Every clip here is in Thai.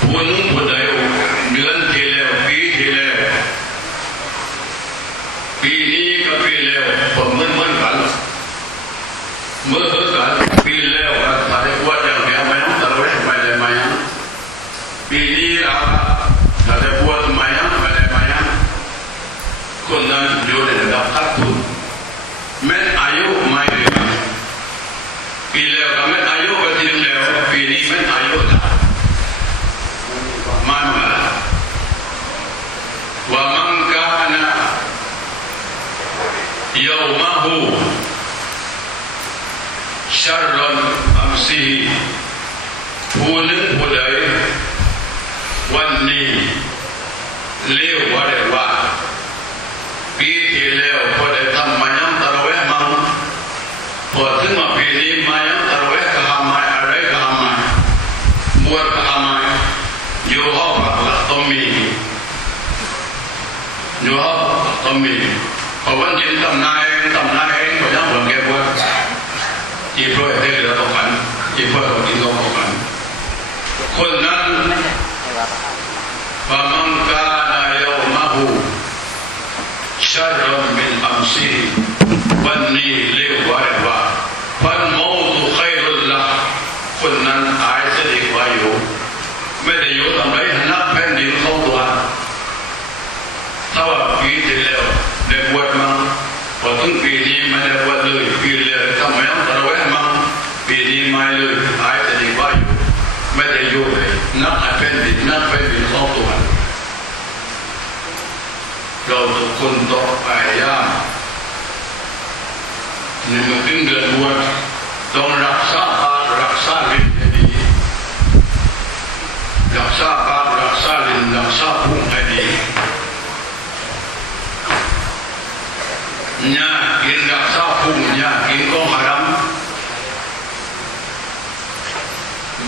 ผู้นุ่งผู้ใดเดือนที่แล้วปีที่แล้วปีนี้ก็ปีแล้วผมเหมือนกันเมื่อกันปีแล้วถ้าได้ว่าจะแก้ไม่ต้องตระเวนไปเลยไหมปีนี้เราถ้าได้ว่าไม่ต้องไปเลยไหมคนนั้นอยู่ในระดับขาดทุนแม้อายุไม่ได้ปีแล้วก็แม้อายุก็ถึงแล้วปีนี้แม้อายุจะมันมาว่ามันกันนะيومه شر أمسه ผู้หนึ่งผู้ใดวันนี้เลี้ยวว่าได้ว่าปีที่แล้วพอได้ทำมายังตระเวนมาพอถึงมาปีนี้มายังตระเวนก็ทำมาอะไรก็ทำมาบวชก็ทำมาอยู่ห้องพักหลักต้มมีอยู่ห้องต้มมีพอวันนี้ทำนายก็ยังหวังแก่บวชจีบร้อยได้เหลือต่อกันจีบร้อยก็กินต่อกันคนนั้นว่ามันกาณายามาหูชัรมินอัมซีวันนี้เรียกว่าพันโมตุไครุลละคนนั้นอายจะดีกว่าอยู่ไม่ได้อยู่ทำไรนับแผ่นดินเข้าตัวถ้าว่าปีที่แล้วได้บวชมาพอถึงปีนี้ไม่ได้บวชเลยปีแล้วทำไมต้องตระเวนมาปีนี้ไม่เลยอายจะดีกว่าอยู่ไม่ได้อยู่เลยนับแผ่นดินเข้าตัวเราทุกคนต้องพยายามในเมื่อถึงเดือนบวชต้องรักษาปากรักษาลิ้นให้ดีรักษาปากรักษาลิ้นรักษาพุงให้ดีอย่ากินรักษาพุงอย่ากินของฮารัม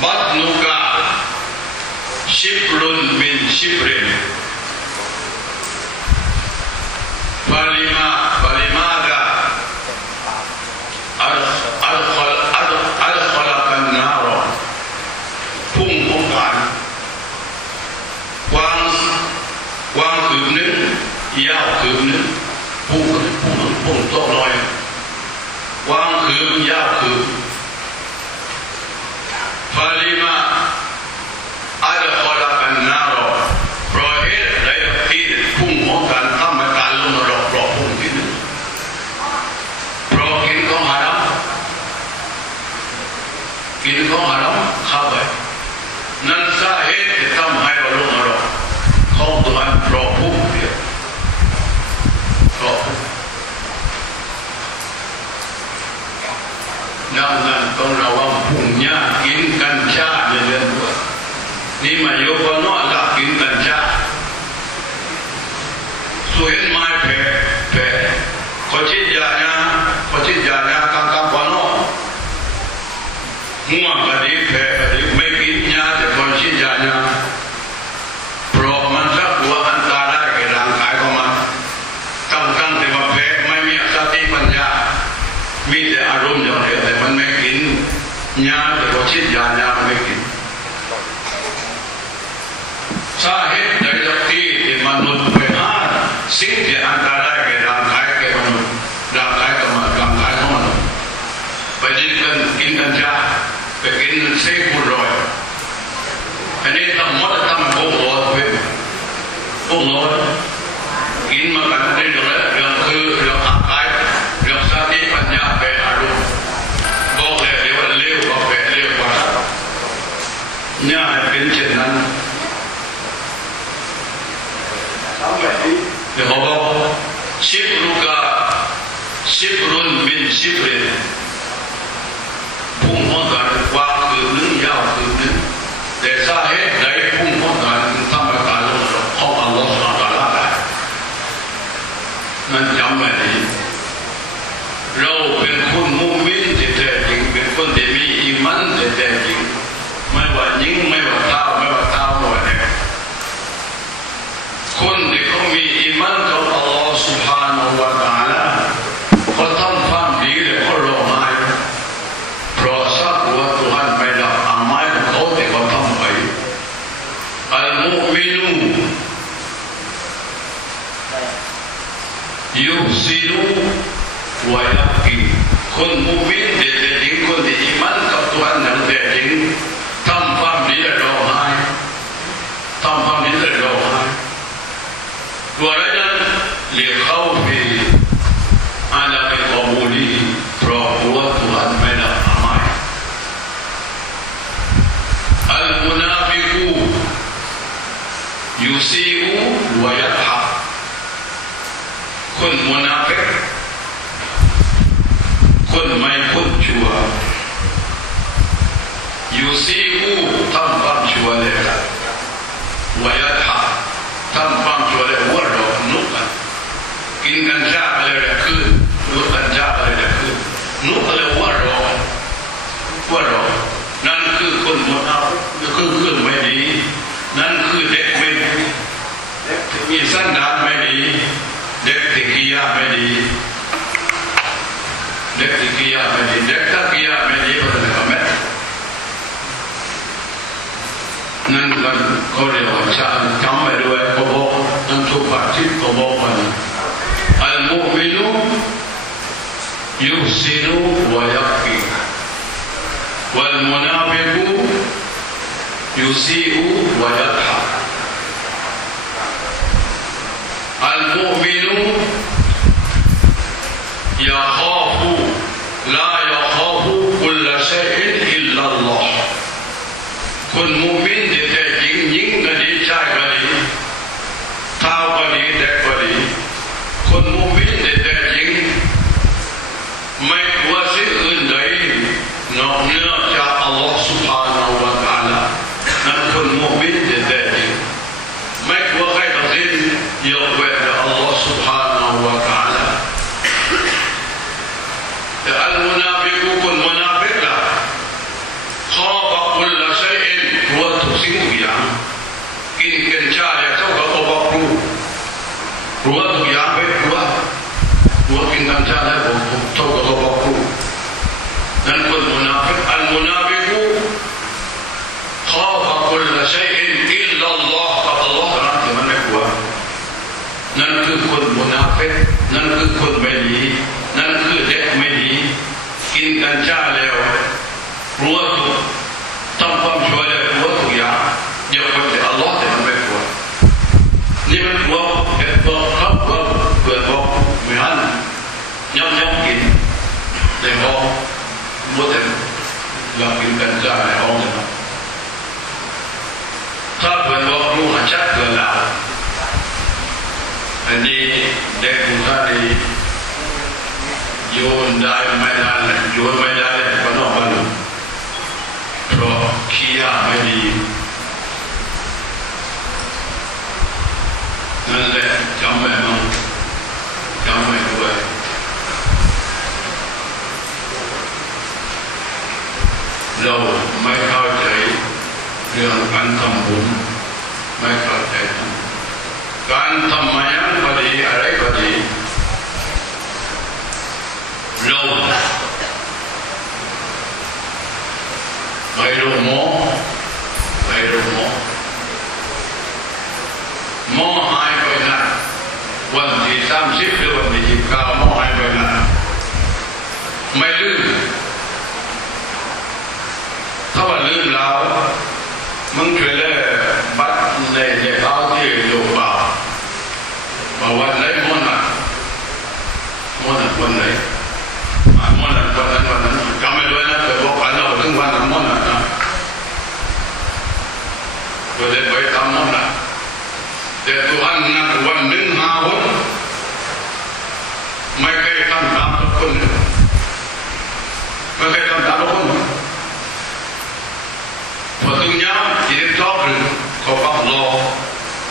บัตนุกะชิบรุนมินชิบรินBagaimana al-khalaqan nar พุ่งของการวางคืบนึงยาวคืบนึงพุ่งโตลอยวางคืบยาวคืบFalima al-khalaqan nar เพราะเหตุใดที่พุ่งของการทำให้การลงนรกเพราะพุ่งที่นึงเพราะกินของฮารัมเข้าไปนั่นสาเหตุที่ทำให้เราลงนรกของตัวนั้นเพราะพุ่งเดียวเพราะพุ่งดังนั้นต้องระวังพุ่งยากินกัญชาในเรื่องด้วยนี่มาโยกนอหลักกินกัญชาสวยไม้แผ่ขอชิดยานะกางกวานอหัวกระดิแผ่ไม่กินยาแต่ขอชิดยานะเพราะมันสักตัวอันตรายแก่ร่างกายของมันตั้งแต่ว่าแผ่ไม่มีสติปัญญามีแต่อารมณ์อย่างเดียวแต่มันไม่กินยาแต่ขอชิดยานะไม่กินสาเหตุใดที่มนุษย์ไปหาสิ่งที่อันตรายแก่ร่างกายแก่มนุษย์ร่างกายของมนุษย์ไปกินกัญชาไปกินเสกบุหรี่อันนี้ทั้งหมดทำโอ้โหกินมากันได้เลยเรื่องคือเรื่องร่างกายเรื่องสติปัญญาไปอารมณ์บอกเลยเดี๋ยวเลี้ยวก็ไปเลี้ยวกว่าเนี่ยเป็นเช่นนั้นเดี๋ยวเขาบอกชิบรุนมินชิบรินพุ่งของการวางคือหนึ่งยาวคือหนึ่งแต่สาเหตุใดพุ่งของการทำการลงนรกของอัลลอฮฺสุบฮานะฮูวะตะอาลาได้นั่นจำไว้ดีเราเป็นคนมุมินที่แท้จริงเป็นคนที่มีอีหมันที่แท้จริงไม่ว่าหญิงไม่ว่าเท้าไม่ว่าเนี่ยคนที่เขามีอีหมันต่ออัลลอฮฺ سبحانه และ تعالى เขาทำความดีและเขารอ วายักกีคนมุมินเด็ดจริงคนที่อิมันกับตัวนั้นเด็ดจริงทำความดีเราให้ทำความดีเราให้ตัวนั้นเรียกเขาเป็นอาณาเป็นข้อมูลที่เพราะว่าตัวนั้นไม่ได้ทำให้อัลมุนาฟิกูยูซีอูวายัดหักคนมุนาฟิกคนไม่คนชั่วยูซีอูทำความชั่วเลยละวายัดหักทำความชั่วเลยวัวดอกนุกันกินกัญชาอะไรแบบคืนรู้กัญชาอะไรแบบคืนนุอะไรวัวดอกนั่นคือคนมุนาฟิกคือไม่ดีนั่นคือเด็กไม่ดีมีสันดานไม่ดีเด็กที่กิยาไม่ดีเด็กที่กิยาไม่ดีเด็กที่กิยาไม่ดีก็เลยก็ไม่นั่นกันเขาเรียกว่าชาติจำไม่ด้วยก็บอกนั่นทุกอาทิตย์ก็บอกว่าอัลมุมินูยุสินูวะยักกีวัลมุนาฟิกูยุซีอูวะยัดหักالمؤمن يخاف لا يخاف كل شيء إلا الله คนมุมินที่แท้จริงหญิงก็ดีชายก็ดีเท้าก็ดีเด็กก็ดีคนมุมินที่แท้จริงไม่กลัวสิ่งอื่นใดนอกเหนือจากอัลลอฮฺ سبحانه และ تعالى นั่นคนมุมินที่แท้จริงไม่กลัวใครทั้งสิ้นยกเว้นอัลลอฮฺ سبحانه และ تعالى แต่อัลมุนาฟิกคนมุนาฟิกล่ะข้อบักคุลละชัยอินกลัวทุกสิ่งทุกอย่างกินกัญชาเนี่ยเท่ากับตัวบักรู้กลัวทุกอย่างไปกลัวกินกัญชาเนี่ยเท่ากับตัวบักรู้นั่นคนมุนาฟิกอัลมุนาฟิกข้อบักคุลละชัยอินอิลลัลลอฮฺกับอัลลอฮฺนั้นที่มันไม่กลัวนั่นคือคนมุนาฟิกนั่นคือคนไม่ดีนั่นคือเด็กไม่ดีกินกัญชาแล้วรู้ตัวทำความชั่วแล้วรู้ตัวอย่างยกเว้นแต่อัลลอฮ์แต่มันไม่กลัวนี่มันกลัวเกิดบอกเขาเกิดบอกไม่หันย่ำกินในห้องมัวแต่อยากกินกัญชาในห้องเลยถ้าเกิดบอกรู้หันชัดเกินแล้วอันนี้เด็กผู้ชายโยนได้ไม่ได้โยนไม่ได้ก็นอกบ้านเพราะขี้ยาไม่ดีนั่นแหละจำไว้มั้งจำไว้ด้วยเราไม่เข้าใจเรื่องการทำบุญไม่เข้าใจการทำมายังก็ดีอะไรก็ดีเราไม่รู้หมอหายไปไหนวันที่30หรือวันที่29หมอหายไปไหนไม่ลืมถ้าว่าลืมแล้วมึงช่วยเลยบัตรในเท้าที่อยู่เปล่าวันไหนวันไหนวันนั้นวันนั้นจำไม่ได้นะแต่บอกกันเราถึงวันนั้นวันนั้นนะก็เลยไปทำนั่นแหละแต่ตัวอันนั้นวันหนึ่ง5 คนไม่เคยทำตามทุกคนไม่เคยทำตามทุกคนพอถึงย้ำที่ชอบหรือเขาบังรอ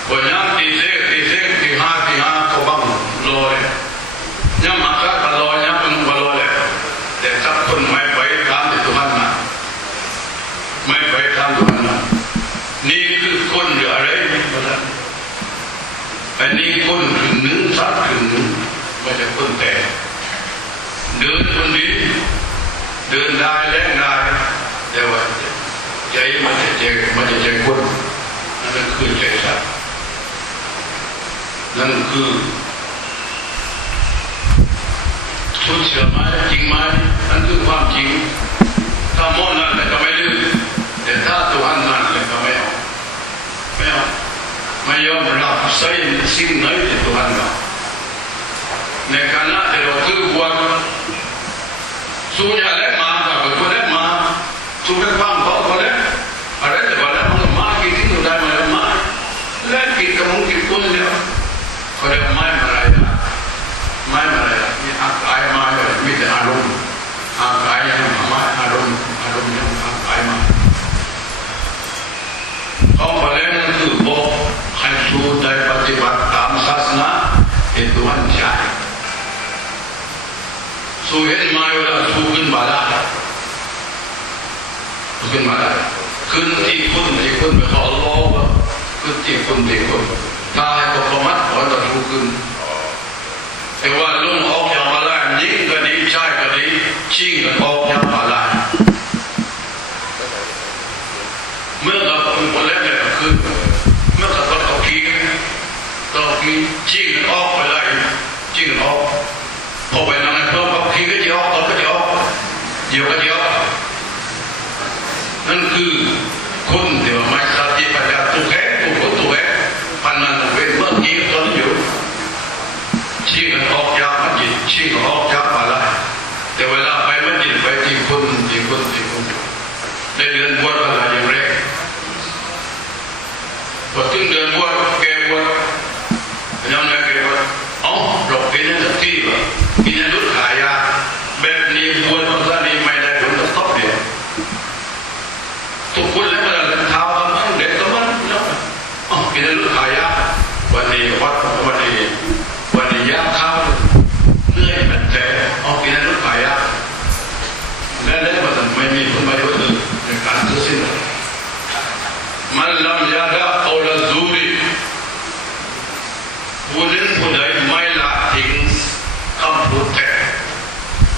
พอย้ำที่เซ็กที่5เขาบังรอเลยย้ำอาการก็รอย้ำมันก็รอเลยแต่สักคนไม่ไปทำที่ตัวนั้นนะไม่ไปทำตัวนั้นนี่คือคนหรืออะไรนี่ก็ได้อันนี้คนถึง1 สักถึง1ไม่ใช่คนแต่เดินคนดีเดินได้แรงได้แต่ว่าใจมันจะใจคนนั่นคือใจสัตว์นั่นคือทุ เชื่อไหมจริงไหมนั่นคือความจริงถ้ามองนั่นก็ไม่ลืมแต่ถ้าตัวอันนั้นก็ไม่เอาไม่ยอมรับใส่สิ่งไหนที่ตัวอันนั้นในขณะที่เราถือวันสู้อย่างเล็กมาแต่ตัวเล็กมาสู้เล็กบ้างก็เล็กอะไรแต่ว่าแล้วมันมากินที่ตัวได้มาแล้วมาเล็กกินกับมึงกินคนเดียวก็เรียกไม่มาอะไรมีอากายมามีแต่อารมณ์อากายยังมาอารมณ์ยังอากายมาเขาบอกแล้วนั่นคือบอกให้สู้ได้ปฏิบัติตามศาสนาเป็นตัวอันใหญ่สู้เห็นมาอยู่แล้วสู้ขึ้นมาได้ขึ้นที่คุณไปขอร้องขึ้นที่คุณตายก็ประมาทขอจะสู้ขึ้นแต่ว่าลุงออกอย่างมาได้ยิงก็ดีใช่ก็ดีชิงก็ออกอย่างมาได้เมื่อเราเป็นคนแรกเนี่ยคือเมื่อเราต้องกินชิงออกไปเลยชิงออกพอไปนั่งเพิ่มก็กินก็จะออกก็จะออกเดี๋ยวก็จะออกนั่นคือคนเดี๋ยวไม่สติปัญญาตัวแก่ปัญญาเป็นเมื่อกี้ตอนอยู่ชิงออกยามันจิตชิงออกยาอะไรแต่เวลาไปมันจิตไปที่คนได้เดือนบวชอะไรอย่างแรกพอถึงเดือนบวชแกบวชยังไงแกบวชเรากินสักทีวะกินลุกขายาแบบนี้บวชตอนนี้ไม่ได้ผลต้องเดียวทุกคนเลยมันเท้ามันเด็กก็มันแล้วกินลุกขายาวันนี้วัดวันนี้ยาข้าวเลื่อยมันแฉกินลุกขายาและมันไม่มีผลประโยชน์เลยในการทุสิ้นมันลำยาดาเอาละจูรีผู้ใดไม่ละทิ้งคำพูดแท้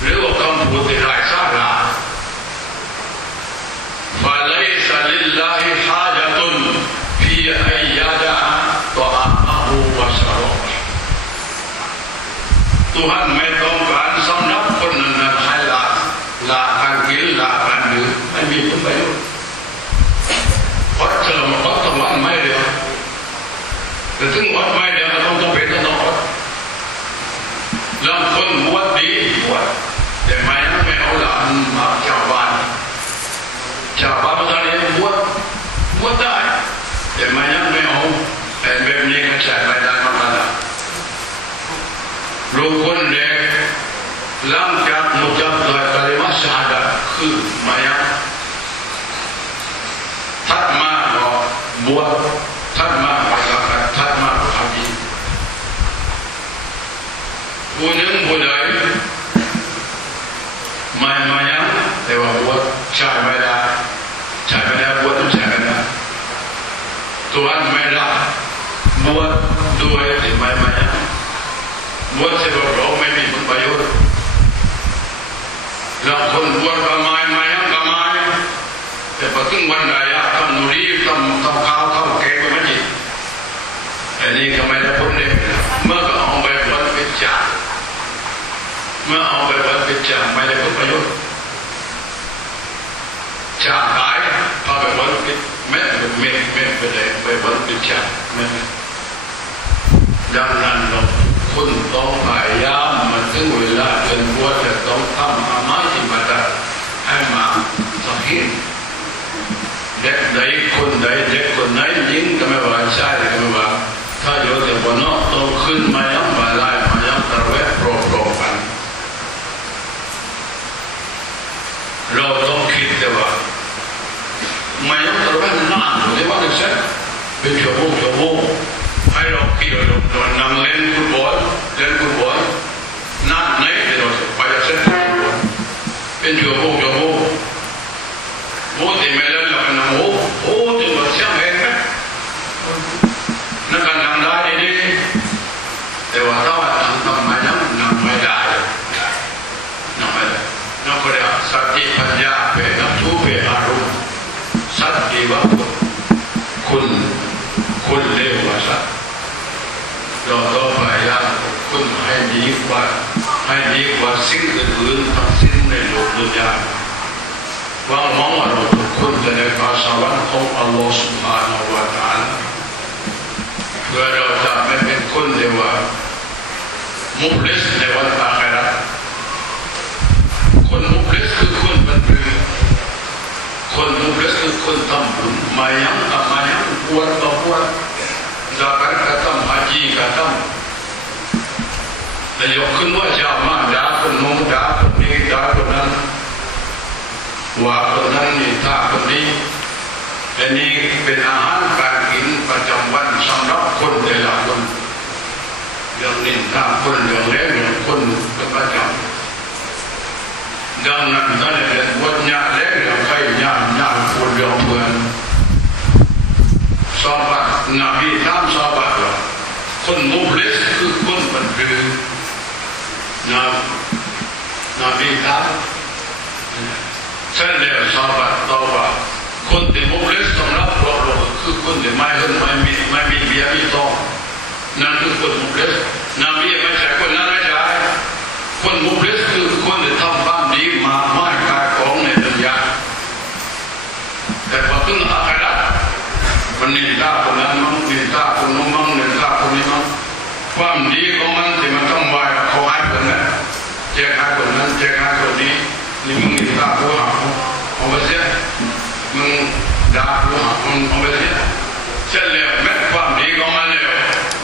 หรือว่าคำพูดที่ไร้สาระفليس لله حاجة في أن يدع طعامه وشرابه Tuhanไม่ต้องการสำหรับคนนั้นให้ละการกินละการดื่มไม่มีผลประโยชน์เพราะเธอมาก็ต้องวัดไม่เดียวแต่ถึงวัดไม่เดียวมันต้องเป็นต้องวัดแล้วคนวัดดีวัดแต่ไม่เอาหลานมาชาวบ้านตอนนี้วัดได้แต่ไม่เอาแต่แบบนี้ก็ใช้ไม่ได้มากนะลูกคนเด็กหลังจากมุจับด้วยกลิมาชาดะคือไม่ทัดมาก็บวชทัดมาก็ทัดมาก็ทำดีผู้หนึ่งผู้ใดไม่ยังแต่ว่าบวชใช้ไม่ได้บวชต้องใช้ไม่ได้ตัวอันไม่ได้บวชด้วยแต่ไม่ยังบวชเสร็จเราไม่มีผลประโยชน์แล้วคนบวชก็ไม่ยังก็ไม่แต่พอถึงวันใดทำนุรีทำข้าวทำแกงก็ไม่จิตอันนี้ก็ไม่ได้ผลเลยเมื่อก็เอาไปบวชเป็นจ่าไม่ได้ผลประโยชน์จ่าตายพอไปบวชเป็นเม็ดไปเลยไปบวชเป็นจ่าเม็ดดังนั้นเราคุณต้องพยายามมันถึงเวลาเป็นบวชจะต้องทำอามาที่มาได้ให้มาสักทีเด็กใดคนใดเด็กคนไหนยิงก็ไม่ว่าใช่ก็ไม่ว่าถ้าอยู่แต่บนนอกโตขึ้นมายังมาไล่มายังตระเวนโปรกันเราต้องคิดแต่ว่ามายังตระเวนนานหรือว่าจะเสร็จเป็นชั่วโมงให้เราคิดเรานั่งเล่นฟุตบอลนั่นไหนที่เราไปจะเสร็จเป็นชั่วโมงโม่ที่ไม่เล่นเราเป็นน้ำโอ้ที่เราเชื่อเองนะนั่นก็นั่งได้ดีแต่ว่าถ้าว่าทำไม่นั่งไม่ได้นั่นก็เรียกสติปัญญาเป็นนักทุบเป็นอารมณ์สัตย์ว่าคุณเลวว่าสัตย์เราต้องพยายามคุณให้ดีกว่า ให้ดีกว่าสิ่งอื่นๆทั้งสิ้นในโลกดุนยาหวังมองว่าเราทุกคนจะได้ฟ้าสวรรค์ของอัลลอฮฺ سبحانه และ تعالى เพื่อเราจะไม่เป็นคนเดียวมุขลิสในวันอาคิเราะห์คนมุขลิสคือคนบันเทิงคนมุขลิสคือคนทำบุญมายังทำมายังปวดต่อปวดzakatก็ทำฮัจญีก็ทำแต่ยกขึ้นว่าชาวมาด่าคนโน้นด่าคนนี้ด่าคนนั้นว่าคนนั้นนี่ท่าคนนี้อันนี้เป็นอาหารการกินประจำวันสำหรับคนแต่ละคนเรื่องนินทาคนเรื่องเล่นเรื่องคนเป็นประจำดังนั้นท่านเรียนวันญาเล่นเรื่องใครญาคนเรื่องเพื่อนสอบบัตนบีตามสอบบัตว่าคนมุขลิสคือคนบันเทิงนบีตามเช่นเดียวสอบบัตต่อว่าคนที่มุขลิสสำหรับเราคือคนที่ไม่มีเบียร์มีทองนั่นคือคนมุขลิสนบีไม่ใช่คนนั้นไม่ใช่คนมุขลิสคือคนที่ทำความดีมาไม่ขายของในดุนยาแต่พอถึงอาคิเราะห์มันนินทาคนนั้นมั่งนินทาคนนู้นมั่งนินทาคนนี้มั่งความดีของมันที่มันต้องไหวเขาให้คนนั้นแจกให้คนนั้นแจกให้คนนี้นี่มึงนินทาผู้หาเอาไปเสียมึงด่าผู้หามึงเอาไปเสียเช่นแล้วแม้ความดีของมันแล้ว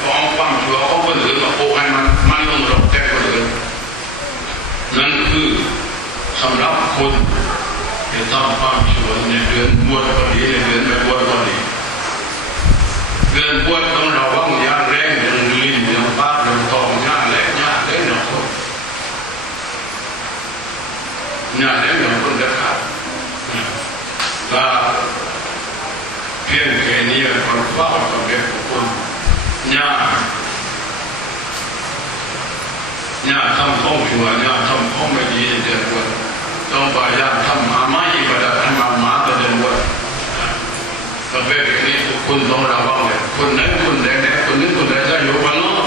ของความชั่วของคนอื่นมาโกงให้มันลงหลอกแทนคนอื่นนั่นคือสำหรับคนที่ทำความชั่วในเดือนบวชก็ดีในเดือนไม่บวชก็ดีเดือนบวชต้องระวังยาแรงเรื่องลิ้นเรื่องปากเรื่องท้องยาแรงเรื่องคนยาแรงเรื่องคนเด็ดขาดถ้าเพียงแค่นี้คนฟ้าต้องเรียกคนยาทำข้องชั่วยาทำข้องไม่ดีในเดือนบวชต้องพยายามทำมาไม่อิบาดะห์ทำมาแต่เดือนบวชประเภทนี้คุณต้องระวังเลยคนนั้นคนใดคนนี้คนใดจะอยู่บ้านนอก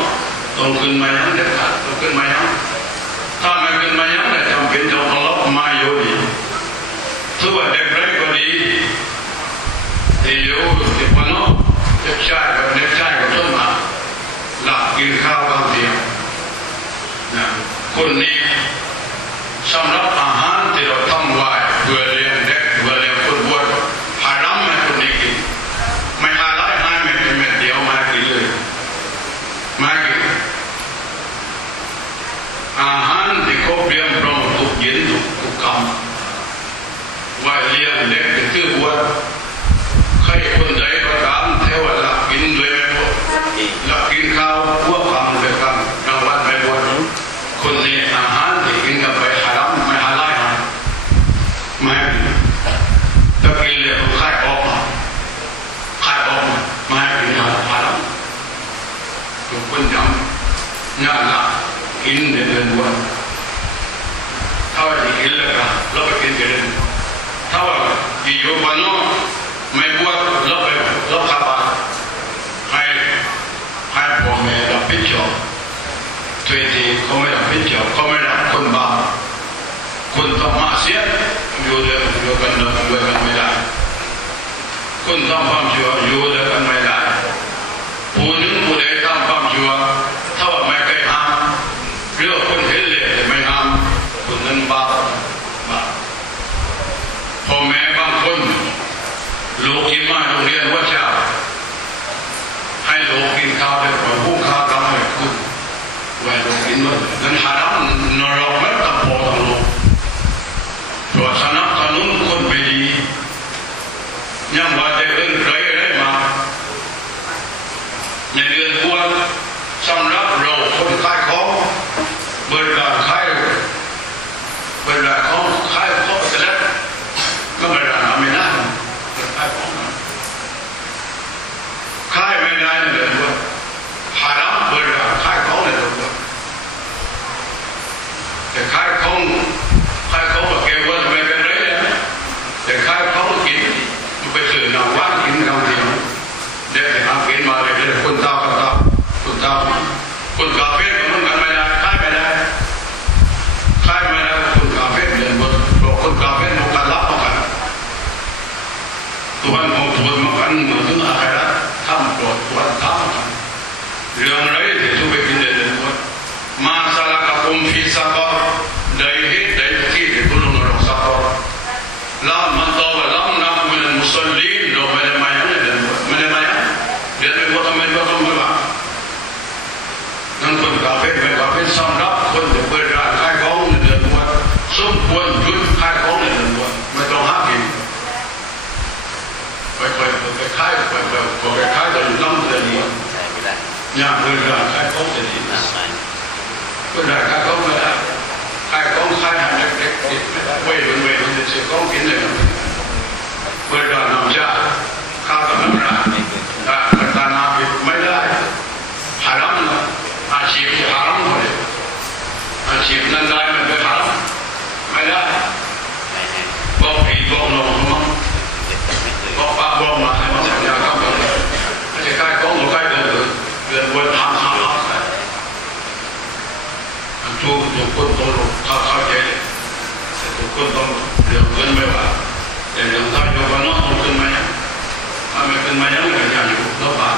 ต้องขึ้นมายังเด็ดขาดต้องขึ้นมายังถ้าไม่ขึ้นมายังเนี่ยจำเป็นจะต้องรับมาอยู่ดีถือว่าเด็กเล็กก็ดีที่อยู่ที่บ้านนอกเด็กชายก็ต้นมาหลับกินข้าวบางเดียวนะคนนี้สำหรับอาหารที่เราทำไว้เพื่อเลี้ยงเด็กเพื่อเลี้ยงคนบวชหาล้ำให้คนนี้กินไม่หาไล่ให้เม็ดเดียวมากินเลยมากินอาหารที่เขาเตรียมพร้อมทุกเย็นทุกคำไว้เลี้ยงเด็กที่คือบวชใครคนใดก็ตามเทวดากินเลยไม่หมดหลักกินข้าวพวกคำเลยคำกลางวันไม่บวชคนนี้อาหารที่กินกับไปหาล้ำไม่หาไล่ให้ไม่ถ้ากินเลยค่ายออกมาไม่ให้กินหาล้ำทุกคนจำงานละกินในเดือนบวชถ้าว่าจะกินแล้วก็เราไปกินกันถ้าว่าอยู่บ้านนอกไม่บวชเราไปเราขับให้พ่อแม่รับผิดชอบตัวที่เขาไม่รับผิดชอบเขาไม่รับคนบาปคนทำมาเสียอยู่กันไม่ได้คนทำความชั่วอยู่ด้วยกันไม่ได้ผู้หนึ่งผู้ใดทำความชั่วถ้าว่าไม่เคยห้ามเรื่องคนเห็นเลยไม่ห้ามคนนั้นบาปพ่อแม่บางคนลูกที่มาโรงเรียนว่าเช้าให้ลูกกินข้าวได้พอผู้ข้าวทำให้คุณไว้ลูกกินมันนั้นหาดำนรกไม่ต้องพอทั้งโลกเพราะสนับสนุนคนไม่ดียังว่าจะเรื่องไรมาในเดือนบวชสำหรับเราคนขายของเปิดร้านขายของเสร็จแล้วก็ไม่ร้านไม่ได้ขายของขายไม่ได้ในเดือนบวชหาดำเปิดร้านขายของในเดือนบวช ควรหยุดขายของเลยควรไม่ต้องหากินไปขายตอนน้ำเดือนนี้ยามเวลาขายของจะดีเวลาขายของไม่ได้ขายของขายหาเล็กๆเว้ยจะเสียของกินเลยเวลาน้ำยาข้าวกำลังราแต่ตานาบิดไม่ได้หารัมนะอาชีพหารัมเลยอาชีพนั้นได้ไม่เป็นหารัมไม่ได้บอกผีบอกน้องมั้งบอกป้าบอกมาให้มาสัญญาครับไม่ใช่ใกล้กองหรือใกล้เดือนวันหาทุกคนต้องเข้าใจเลยทุกคนต้องเรื่องเงินไม่ว่าแต่เรื่องท่าโยกน้องต้องขึ้นมายังถ้าไม่ขึ้นมายังก็ยังอยู่รอบบ้าน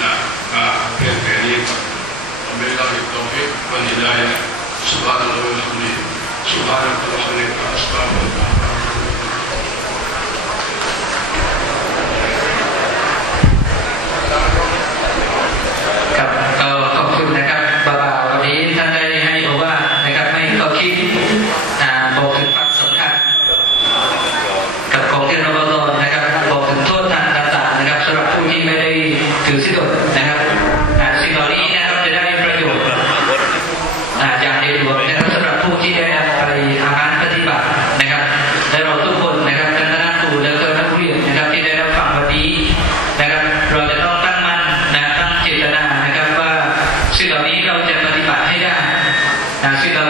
นะเพียงแค่นี้ก็ไม่ได้ตรงที่วันนี้ได้สุภาพเราทำนี่สุภาพเราทำนี่ก็สบายครับก็ขอบคุณนะครับบ่าวๆวันนี้ท่านได้ให้โอวาทนะครับให้ข้อคิดบอกถึงความสำคัญกับของที่เราบอกนะครับบอกถึงโทษทางต่างๆนะครับสำหรับผู้ที่ไม่ได้ถือศีลอดนะครับสิ่งเหล่านี้นะครับจะได้ประโยชน์อย่างเด็ดดวงนะครับสำหรับผู้ที่ได้นำไปอาหารปฏิบัตินะครับและเราทุกคนนะครับทั้งคณะครูและนักเรียนนะครับที่ได้รับฟังวันนี้นะครับเราจะต้องตั้งมั่นตั้งเจตนานะครับว่าสิ่งเหล่านี้เราจะปฏิบัติให้ได้สิ่งเหล่า